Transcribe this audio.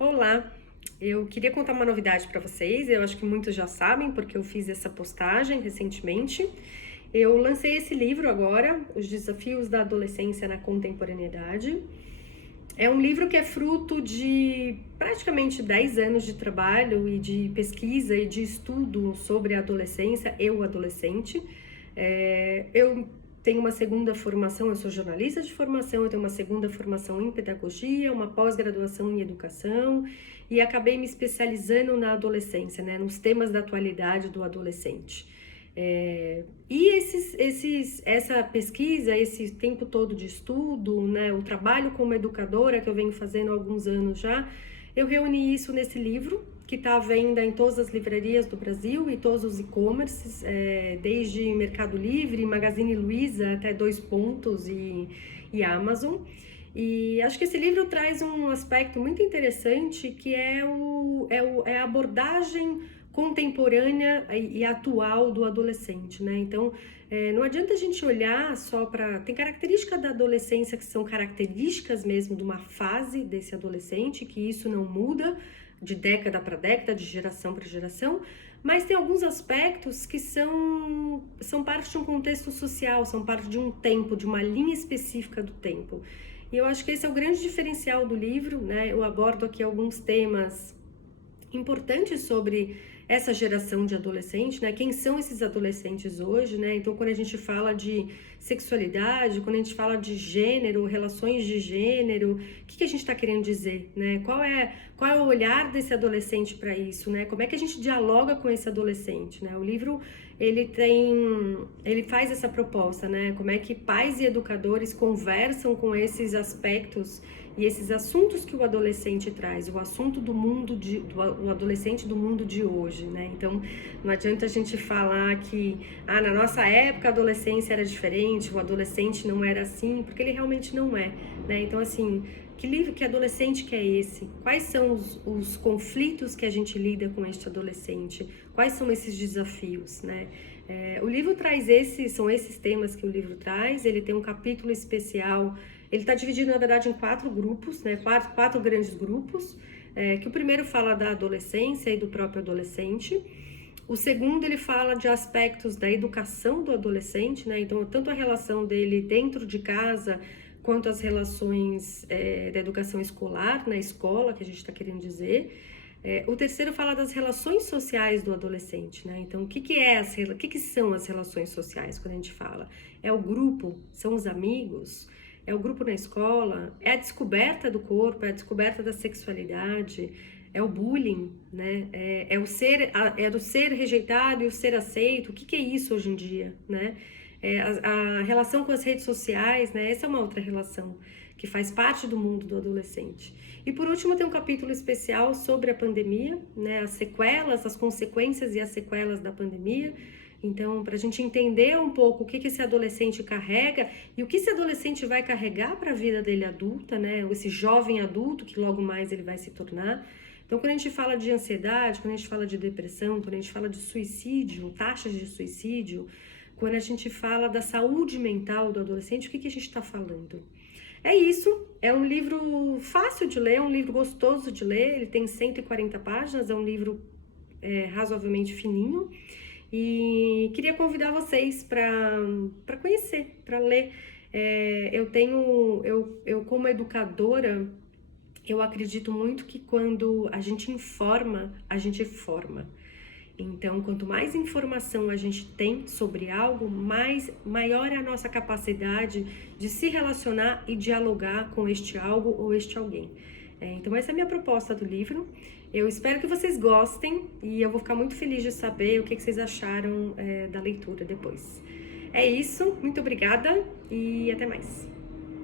Olá, eu queria contar uma novidade para vocês. Eu acho que muitos já sabem, porque eu fiz essa postagem recentemente. Eu lancei esse livro agora, Os Desafios da Adolescência na Contemporaneidade. É um livro que é fruto de praticamente 10 anos de trabalho e de pesquisa e de estudo sobre a adolescência e o adolescente. Eu tenho uma segunda formação, eu sou jornalista de formação, eu tenho uma segunda formação em pedagogia, uma pós-graduação em educação e acabei me especializando na adolescência, né, nos temas da atualidade do adolescente. Essa pesquisa, esse tempo todo de estudo, né, o trabalho como educadora que eu venho fazendo há alguns anos já, eu reuni isso nesse livro, que está à venda em todas as livrarias do Brasil e todos os e-commerces, desde Mercado Livre, Magazine Luiza até Dois Pontos e Amazon. E acho que esse livro traz um aspecto muito interessante, que é a abordagem contemporânea e atual do adolescente, né? Então, não adianta a gente olhar só para... Tem características da adolescência que são características mesmo de uma fase desse adolescente, que isso não muda de década para década, de geração para geração, mas tem alguns aspectos que são parte de um contexto social, são parte de um tempo, de uma linha específica do tempo. E eu acho que esse é o grande diferencial do livro, né? Eu abordo aqui alguns temas importantes sobre essa geração de adolescente, né? Quem são esses adolescentes hoje, né? Então, quando a gente fala de sexualidade, quando a gente fala de gênero, relações de gênero, o que a gente está querendo dizer, né? Qual é o olhar desse adolescente para isso, né? Como é que a gente dialoga com esse adolescente, né? O livro, ele faz essa proposta, né? Como é que pais e educadores conversam com esses aspectos e esses assuntos que o adolescente traz, o assunto do mundo do adolescente do mundo de hoje, né? Então, não adianta a gente falar que na nossa época a adolescência era diferente, o adolescente não era assim, porque ele realmente não é, né? Então, assim, que adolescente que é esse? Quais são os conflitos que a gente lida com este adolescente? Quais são esses desafios, né? O livro traz são esses temas que o livro traz. Ele tem um capítulo especial. Ele está dividido, na verdade, em 4 grupos, né? Quatro grandes grupos, que o primeiro fala da adolescência e do próprio adolescente. O segundo, ele fala de aspectos da educação do adolescente, né? Então, tanto a relação dele dentro de casa, quanto as relações da educação escolar, na escola, que a gente está querendo dizer. O terceiro fala das relações sociais do adolescente, né? Então, o que são as relações sociais quando a gente fala? É o grupo? São os amigos? É o grupo na escola? É a descoberta do corpo? É a descoberta da sexualidade? É o bullying, né? É o ser rejeitado e o ser aceito? O que é isso hoje em dia, né? A relação com as redes sociais, né? Essa é uma outra relação que faz parte do mundo do adolescente. E por último, tem um capítulo especial sobre a pandemia, né? As sequelas, as consequências e as sequelas da pandemia. Então, para a gente entender um pouco o que esse adolescente carrega e o que esse adolescente vai carregar para a vida dele adulta, né? Esse jovem adulto que logo mais ele vai se tornar. Então, quando a gente fala de ansiedade, quando a gente fala de depressão, quando a gente fala de suicídio, taxas de suicídio, quando a gente fala da saúde mental do adolescente, o que a gente está falando? É isso, é um livro fácil de ler, é um livro gostoso de ler, ele tem 140 páginas, é um livro razoavelmente fininho. E queria convidar vocês para conhecer, para ler. Eu como educadora, eu acredito muito que quando a gente informa, a gente forma. Então, quanto mais informação a gente tem sobre algo, maior é a nossa capacidade de se relacionar e dialogar com este algo ou este alguém. Então, essa é a minha proposta do livro. Eu espero que vocês gostem e eu vou ficar muito feliz de saber o que vocês acharam da leitura depois. É isso, muito obrigada e até mais.